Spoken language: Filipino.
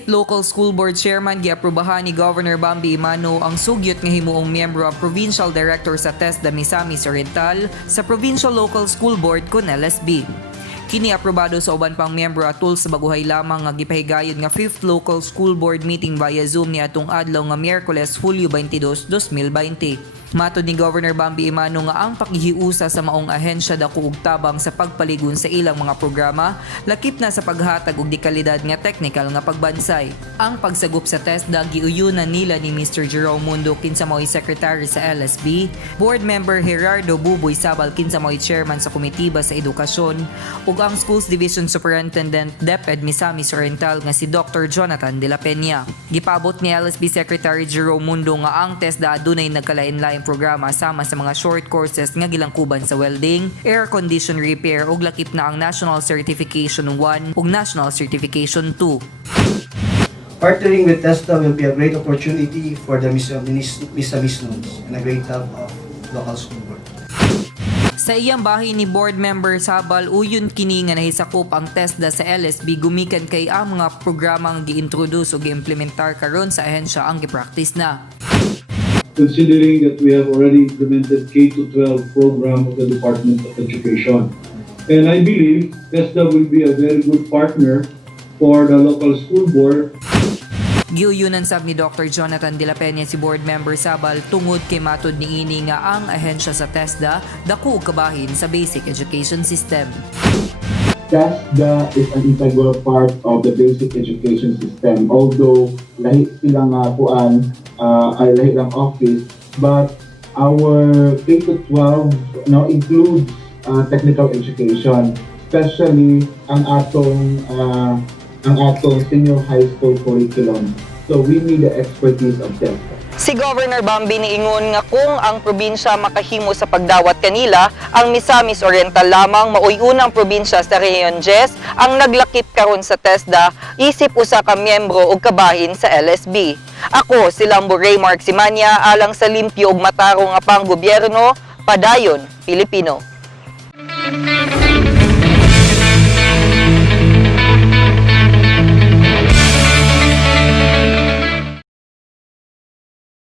ISIP Local School Board Chairman giaprobahan ni Governor Bambi Emano ang sugyot nga himoung miyembro ang Provincial Director sa Tesda-Misamis Oriental sa Provincial Local School Board kun LSB. Kini aprobado sa uban pang miyembro atol sa bag-ohay lamang nga gipahigayon nga 5th Local School Board meeting via Zoom niadtong adlaw nga Miyerkules, Hulyo 22, 2020. Matud ni Governor Bambi Emano nga ang pakighiusa sa maong ahensya dako og tabang sa pagpalig-on sa ilang mga programa, lakip na sa paghatag og dekalidad nga technical nga pagbansay. Ang pagsagup sa TESDA giuyunan nila ni Mr. Jerome Mundo kinsa mao'y Secretary sa LSB, Board Member Gerardo Sabal kinsa mao'y Chairman sa Komitiba sa Edukasyon, ug ang Schools Division Superintendent DepEd Misamis Oriental nga si Dr. Jonathan Dela Pen. Gipabot ni LSB Secretary Jerome Mundo nga ang TESDA adunay nagkalain-laing programa sama sa mga short courses nga gilangkuban sa welding, air condition repair ug lakip na ang National Certification 1 ug National Certification 2. Partnering with TESDA will be a great opportunity for the Misamis and a great help of local school board. Sa iyang bahin ni Board Member Sabal, uyon kini nga nahisakop ang TESDA sa LSB gumikan kay ang mga programa nga gi-introduce o gi-implementar karon sa ahensya ang gi-practice na. Considering that we have already implemented K-12 program of the Department of Education. And I believe TESDA will be a very good partner for the local school board. Giuyunan sab ni Dr. Jonathan Dela Pen si Board Member Sabal tungod kay matud niini nga ang ahensya sa TESDA dako og kabahin sa basic education system. TESDA is an integral part of the basic education system. Although lahi silang ay lahi lang office, but our K-12 now includes technical education, especially ang atong senior high school curriculum. So we need the expertise of TESDA. Si Governor Bambi niingon nga kung ang probinsya makahimo sa pagdawat kanila, ang Misamis Oriental lamang maoy unang probinsya sa Rehiyon 10 ang naglakip karon sa TESDA isip usa ka miyembro og kabahin sa LSB. Ako si Lambo Raymark Simanya alang sa limpyo ug matarong nga panggobyerno, padayon Pilipino.